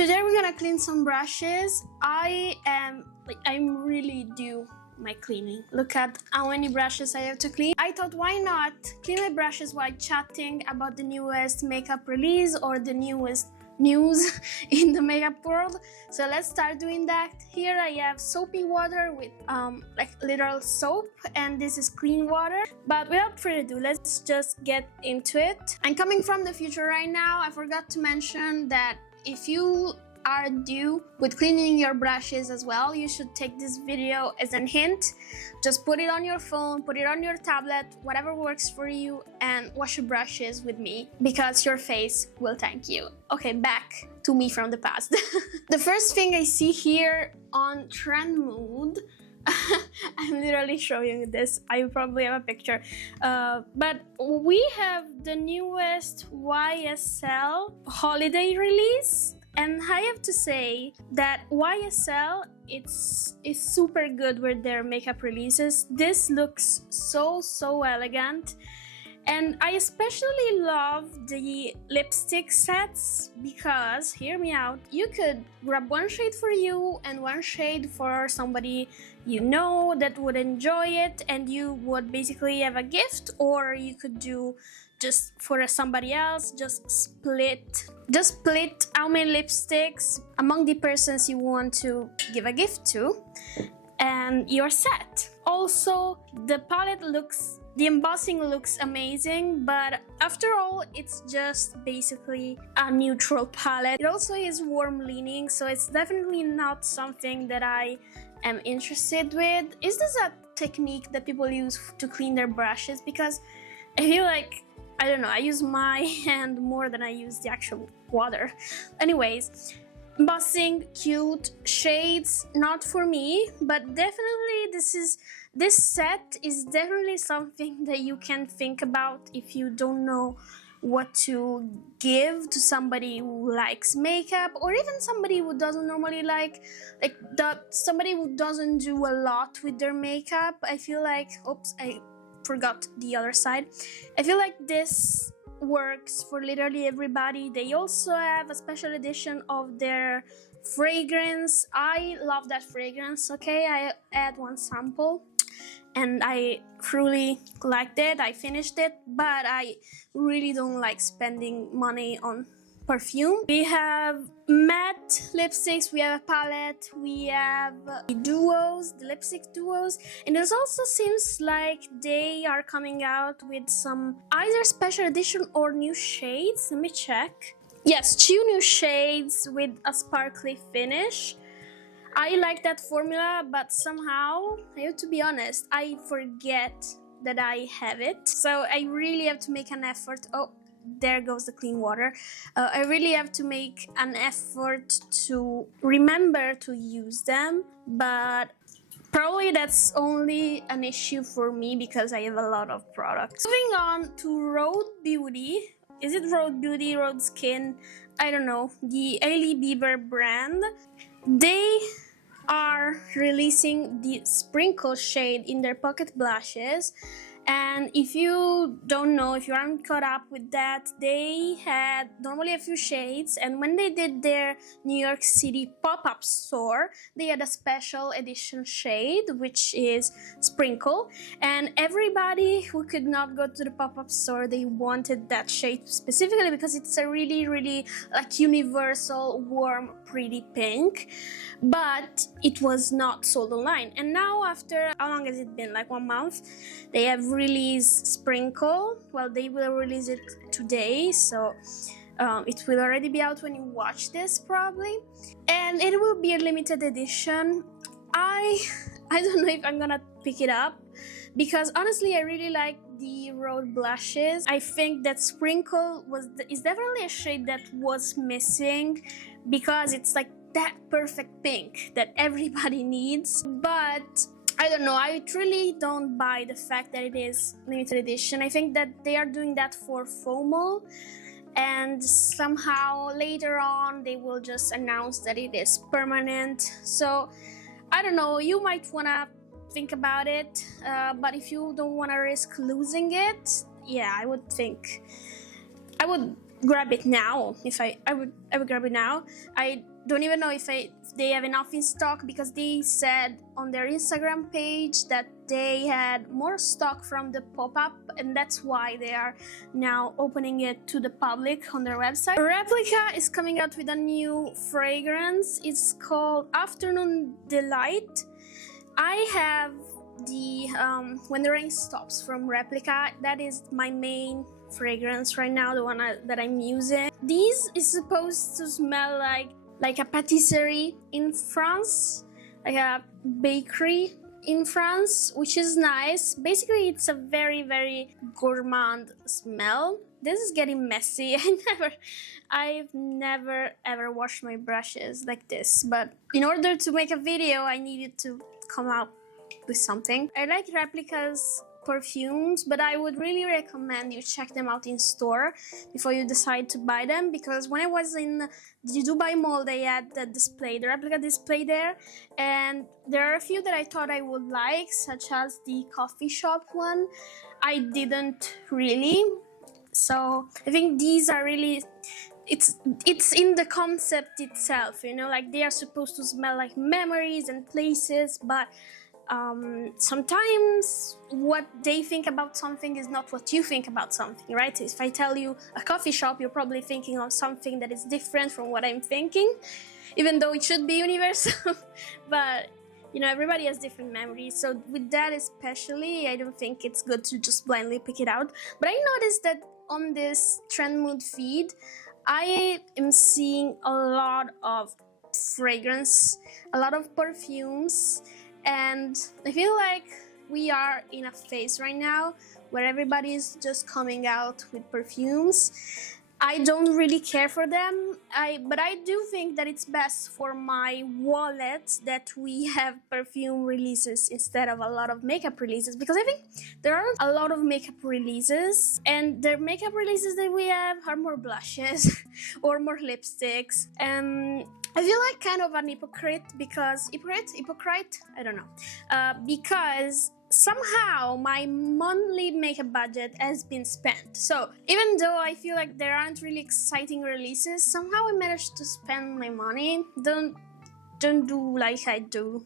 Today we're gonna clean some brushes. I'm really due my cleaning. Look at how many brushes I have to clean. I thought, why not clean my brushes while chatting about the newest makeup release or the newest news in the makeup world. So let's start doing that. Here I have soapy water with like literal soap, and this is clean water. But without further ado, let's just get into it. I'm coming from the future right now. I forgot to mention that if you are due with cleaning your brushes as well, you should take this video as a hint. Just put it on your phone, put it on your tablet, whatever works for you, and wash your brushes with me because your face will thank you. Okay, back to me from the past. The first thing I see here on Trend Mood, I'm literally showing you this. I probably have a picture, but we have the newest YSL holiday release. And I have to say that YSL is super good with their makeup releases. This looks so elegant. And I especially love the lipstick sets because, hear me out, you could grab one shade for you and one shade for somebody you know that would enjoy it, and you would basically have a gift, or you could do just for somebody else, just split how many lipsticks among the persons you want to give a gift to, and you're set. Also, the embossing looks amazing, but after all, it's just basically a neutral palette. It also is warm leaning, so it's definitely not something that I am interested with. Is this a technique that people use to clean their brushes? Because I feel like, I don't know, I use my hand more than I use the actual water. Anyways, embossing, cute, shades, not for me, but definitely this set is definitely something that you can think about if you don't know what to give to somebody who likes makeup, or even somebody who doesn't normally somebody who doesn't do a lot with their makeup. I feel like, oops, I forgot the other side. I feel like this works for literally everybody. They also have a special edition of their fragrance. I love that fragrance. Okay, I had one sample and I truly liked it. I finished it, but I really don't like spending money on perfume. We have matte lipsticks, we have a palette, we have the lipstick duos, and it also seems like they are coming out with some either special edition or new shades. Let me check. Yes, 2 new shades with a sparkly finish. I like that formula, but somehow, I have to be honest, I forget that I have it. So I really have to make an effort. Oh, there goes the clean water. I really have to make an effort to remember to use them, but probably that's only an issue for me because I have a lot of products. Moving on to Rhode Beauty. Is it Rhode Beauty, Rhode Skin? I don't know. The Hailey Bieber brand. They are releasing the Sprinkle shade in their pocket blushes. And if you don't know, if you aren't caught up with that, they had normally a few shades, and when they did their New York City pop-up store, they had a special edition shade, which is Sprinkle, and everybody who could not go to the pop-up store, they wanted that shade specifically because it's a really like universal, warm, pretty pink, but it was not sold online. And now, after, how long has it been, like 1 month, they have released Sprinkle. Well, they will release it today, so it will already be out when you watch this probably, and it will be a limited edition. I don't know if I'm gonna pick it up because honestly I really like the Rhode blushes. I think that Sprinkle is definitely a shade that was missing because it's like that perfect pink that everybody needs, but I don't know, I truly don't buy the fact that it is limited edition. I think that they are doing that for FOMO, and somehow later on they will just announce that it is permanent. So I don't know, you might wanna think about it, but if you don't wanna risk losing it, yeah, I would grab it now. If I would grab it now. I don't even know if they have enough in stock, because they said on their Instagram page that they had more stock from the pop-up, and that's why they are now opening it to the public on their website. Replica is coming out with a new fragrance. It's called Afternoon Delight. I have the When the Rain Stops from Replica. That is my main fragrance right now, the one that I'm using. This is supposed to smell like a patisserie in France, like a bakery in France, which is nice. Basically, it's a very, very gourmand smell. This is getting messy. I've never ever washed my brushes like this, but in order to make a video, I needed to come out with something. I like Replica's perfumes, but I would really recommend you check them out in store before you decide to buy them, because when I was in the Dubai Mall, they had the Replica display there, and there are a few that I thought I would like, such as the coffee shop one. I didn't really, so I think these are really, it's in the concept itself, you know, like they are supposed to smell like memories and places, but sometimes what they think about something is not what you think about something, right? If I tell you a coffee shop, you're probably thinking of something that is different from what I'm thinking, even though it should be universal. But, you know, everybody has different memories. So with that especially, I don't think it's good to just blindly pick it out. But I noticed that on this Trend Mood feed, I am seeing a lot of fragrance, a lot of perfumes, and I feel like we are in a phase right now where everybody is just coming out with perfumes. I don't really care for them, but I do think that it's best for my wallet that we have perfume releases instead of a lot of makeup releases, because I think there are a lot of makeup releases, and the makeup releases that we have are more blushes or more lipsticks. I feel like kind of an hypocrite, because hypocrite? I don't know. Because somehow my monthly makeup budget has been spent. So even though I feel like there aren't really exciting releases, somehow I managed to spend my money. Don't do like I do.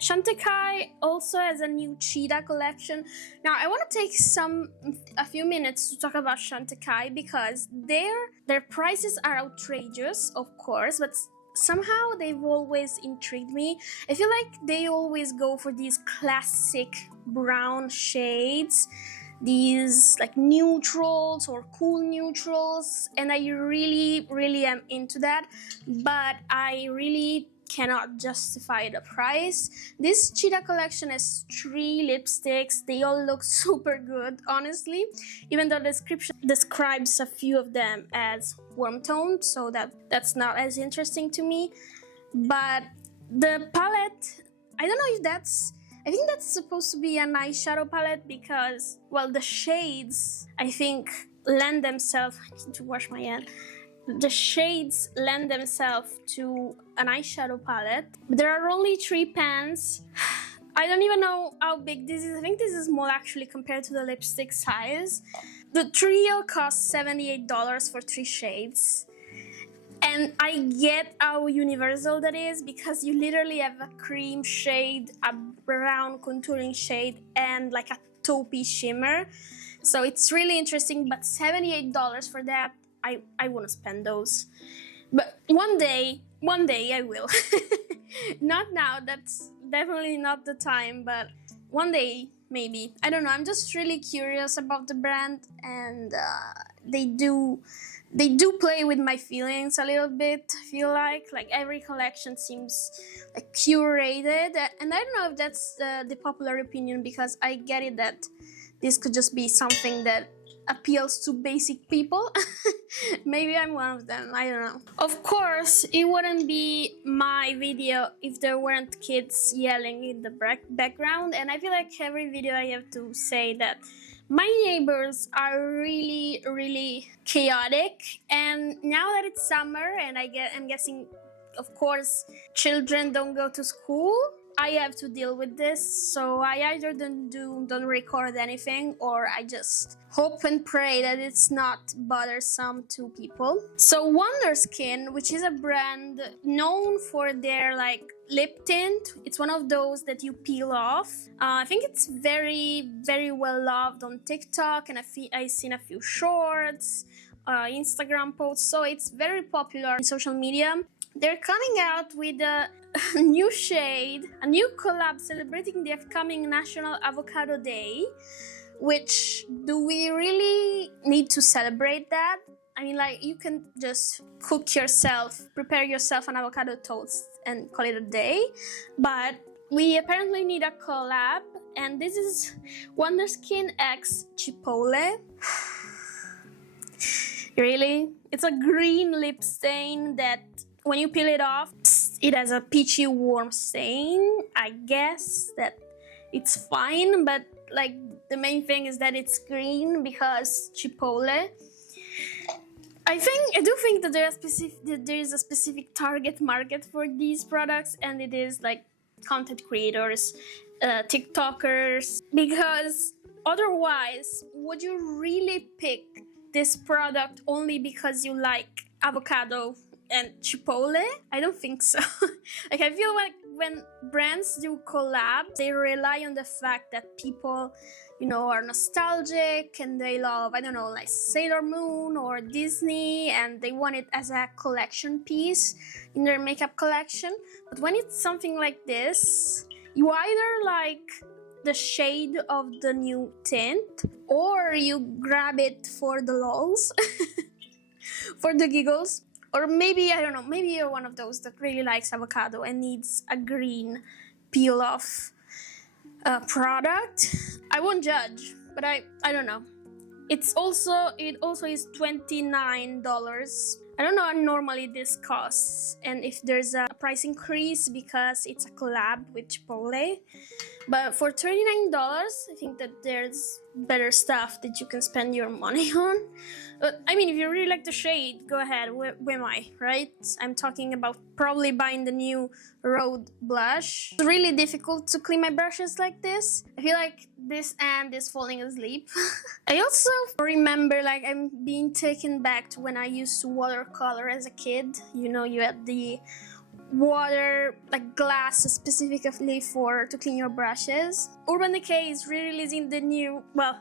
Chantecaille also has a new cheetah collection. Now I want to take a few minutes to talk about Chantecaille, because their prices are outrageous, of course, but somehow they've always intrigued me. I feel like they always go for these classic brown shades, these like neutrals or cool neutrals, and I really, really am into that, but I really cannot justify the price. This cheetah collection has 3 lipsticks. They all look super good, honestly, even though the description describes a few of them as warm toned, so that's not as interesting to me. But the palette, I don't know if I think that's supposed to be an eyeshadow palette, because, well, the shades, I think, lend themselves, I need to wash my hand. The shades lend themselves to an eyeshadow palette. There are only 3 pans. I don't even know how big this is. I think this is small actually compared to the lipstick size. The trio costs $78 for 3 shades. And I get how universal that is, because you literally have a cream shade, a brown contouring shade, and like a taupey shimmer. So it's really interesting, but $78 for that, I want to spend those. But one day I will. Not now, that's definitely not the time, but one day maybe. I don't know, I'm just really curious about the brand, and they do play with my feelings a little bit. I feel like every collection seems like curated, and I don't know if that's the popular opinion, because I get it that this could just be something that appeals to basic people. Maybe I'm one of them, I don't know. Of course, it wouldn't be my video if there weren't kids yelling in the background, and I feel like every video I have to say that my neighbors are really, really chaotic. And now that it's summer, and I'm guessing, of course, children don't go to school, I have to deal with this, so I either don't record anything, or I just hope and pray that it's not bothersome to people. So Wonder Skin, which is a brand known for their like lip tint, it's one of those that you peel off. I think it's very, very well loved on TikTok, and I've seen a few shorts, Instagram posts, so it's very popular on social media. They're coming out with a new shade, a new collab celebrating the upcoming National Avocado Day, which, do we really need to celebrate that? I mean, like, you can just prepare yourself an avocado toast and call it a day, but we apparently need a collab, and this is Wonder Skin X Chipotle. Really? It's a green lip stain that when you peel it off, it has a peachy warm stain. I guess that it's fine, but like the main thing is that it's green because Chipotle. I do think that there is a specific target market for these products, and it is like content creators, TikTokers, because otherwise, would you really pick this product only because you like avocado and Chipotle? I don't think so. Like, I feel like when brands do collabs, they rely on the fact that people, you know, are nostalgic and they love, I don't know, like Sailor Moon or Disney, and they want it as a collection piece in their makeup collection. But when it's something like this, you either like the shade of the new tint, or you grab it for the lols, for the giggles. Or maybe, I don't know, maybe you're one of those that really likes avocado and needs a green peel-off product. I won't judge, but I don't know. It also is $29. I don't know how normally this costs, and if there's a price increase because it's a collab with Chipotle. But for $39, I think that there's better stuff that you can spend your money on. I mean, if you really like the shade, go ahead. Where am I, right? I'm talking about probably buying the new Road Blush. It's really difficult to clean my brushes like this. I feel like this hand is falling asleep. I also remember, like, I'm being taken back to when I used to watercolor as a kid. You know, you had the water, like glass specifically to clean your brushes. Urban Decay is re-releasing the new, well,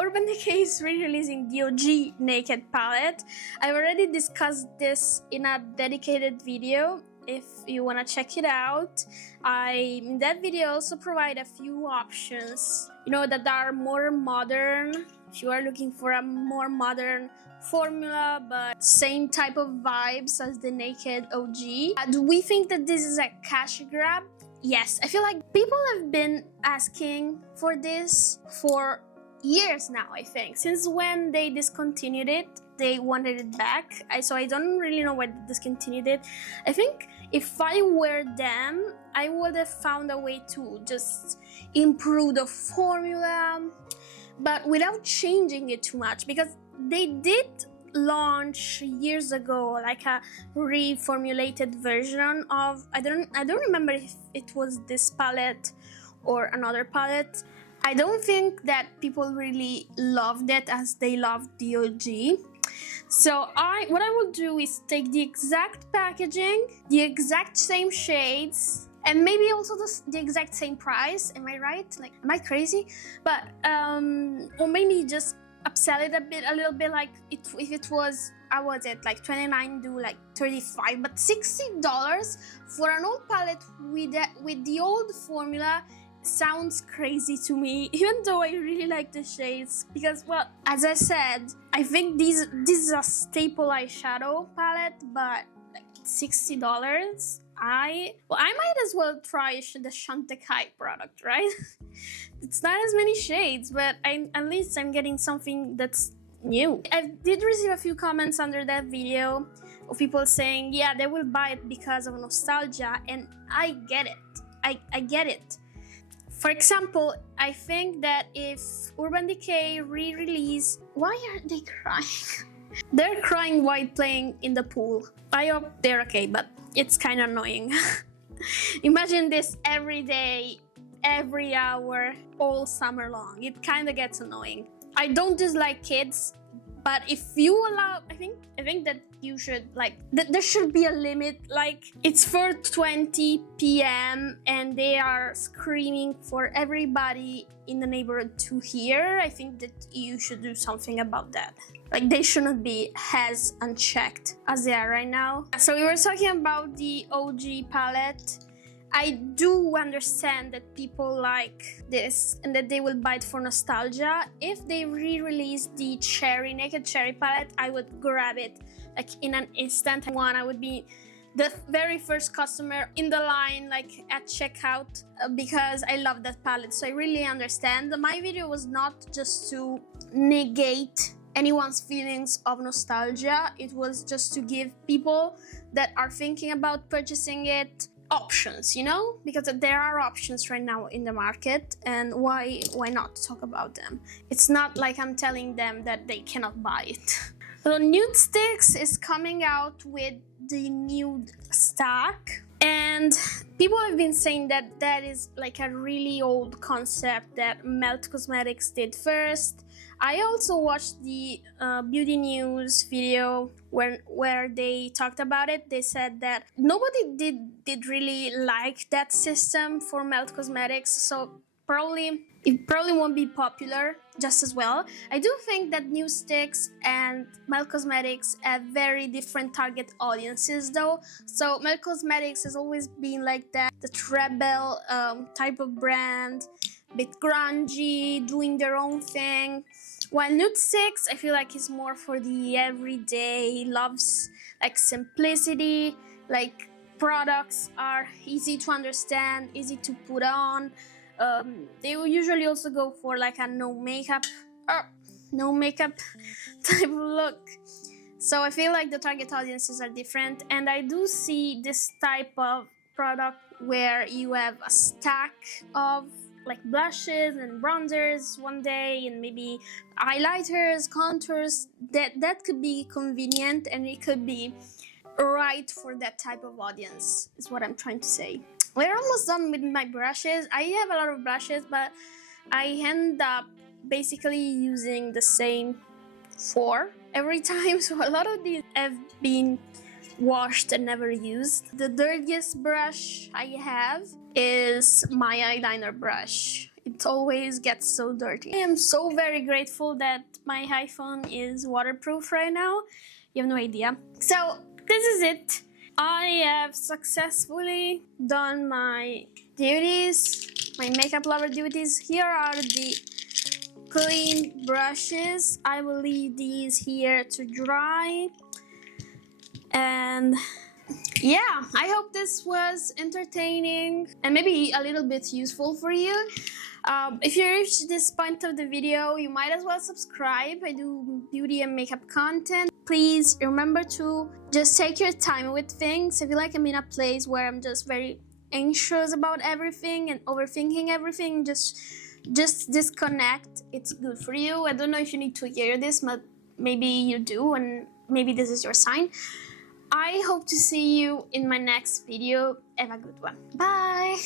Urban Decay is re-releasing the OG Naked palette. I've already discussed this in a dedicated video. If you want to check it out, in that video also provide a few options, you know, that are more modern. If you are looking for a more modern formula but same type of vibes as the Naked OG. Do we think that this is a cash grab? Yes, I feel like people have been asking for this for years now. I think since when they discontinued it, they wanted it back. So I don't really know why they discontinued it. I think if I were them, I would have found a way to just improve the formula, but without changing it too much, because they did launch years ago like a reformulated version of, I don't remember if it was this palette or another palette. I don't think that people really loved it as they loved the OG. So what I will do is take the exact packaging, the exact same shades, and maybe also the exact same price. Am I right? Like, am I crazy? But or maybe just upsell it a little bit, like if it was, how was it, like 29, do like 35, but $60 for an old palette with the old formula sounds crazy to me, even though I really like the shades, because, well, as I said, I think this is a staple eyeshadow palette, but like $60, I might as well try the Chantecaille product, right? It's not as many shades, but at least I'm getting something that's new. I did receive a few comments under that video of people saying, yeah, they will buy it because of nostalgia, and I get it. I get it. For example, I think that if Urban Decay re-release... Why are they crying? They're crying while playing in the pool. I hope they're okay, but it's kind of annoying. Imagine this every day, every hour, all summer long. It kind of gets annoying. I don't dislike kids, but if you allow, I think that you should, like, there should be a limit. Like, it's 4:20 p.m. and they are screaming for everybody in the neighborhood to hear. I think that you should do something about that. Like, they shouldn't be as unchecked as they are right now. So we were talking about the OG palette. I do understand that people like this and that they will buy it for nostalgia. If they re-release the Naked Cherry palette, I would grab it like in an instant. I would be the very first customer in the line, like at checkout, because I love that palette. So I really understand. My video was not just to negate anyone's feelings of nostalgia. It was just to give people that are thinking about purchasing it options, you know, because there are options right now in the market, and why not talk about them? It's not like I'm telling them that they cannot buy it. So Nude Sticks is coming out with the nude stack, and people have been saying that that is like a really old concept that Melt Cosmetics did first. I also watched the Beauty News video where they talked about it. They said that nobody did really like that system for Melt Cosmetics, so it probably won't be popular just as well. I do think that Nude Sticks and Melt Cosmetics have very different target audiences though. So Melt Cosmetics has always been like that, the rebel type of brand, a bit grungy, doing their own thing. While Nude Sticks, I feel like, is more for the everyday, loves like simplicity, like products are easy to understand, easy to put on. They will usually also go for like a no makeup type of look. So I feel like the target audiences are different, and I do see this type of product where you have a stack of like blushes and bronzers one day, and maybe highlighters, contours. That could be convenient, and it could be right for that type of audience, is what I'm trying to say. We're almost done with my brushes. I have a lot of brushes, but I end up basically using the same 4 every time, so a lot of these have been washed and never used. The dirtiest brush I have is my eyeliner brush. It always gets so dirty. I am so very grateful that my iPhone is waterproof right now. You have no idea. So this is it. I have successfully done my duties, my makeup lover duties. Here are the clean brushes. I will leave these here to dry. And yeah, I hope this was entertaining and maybe a little bit useful for you. If you reached this point of the video, you might as well subscribe. I do beauty and makeup content. Please remember to just take your time with things. I feel like I'm in a place where I'm just very anxious about everything and overthinking everything. Just disconnect. It's good for you. I don't know if you need to hear this, but maybe you do, and maybe this is your sign. I hope to see you in my next video. Have a good one. Bye!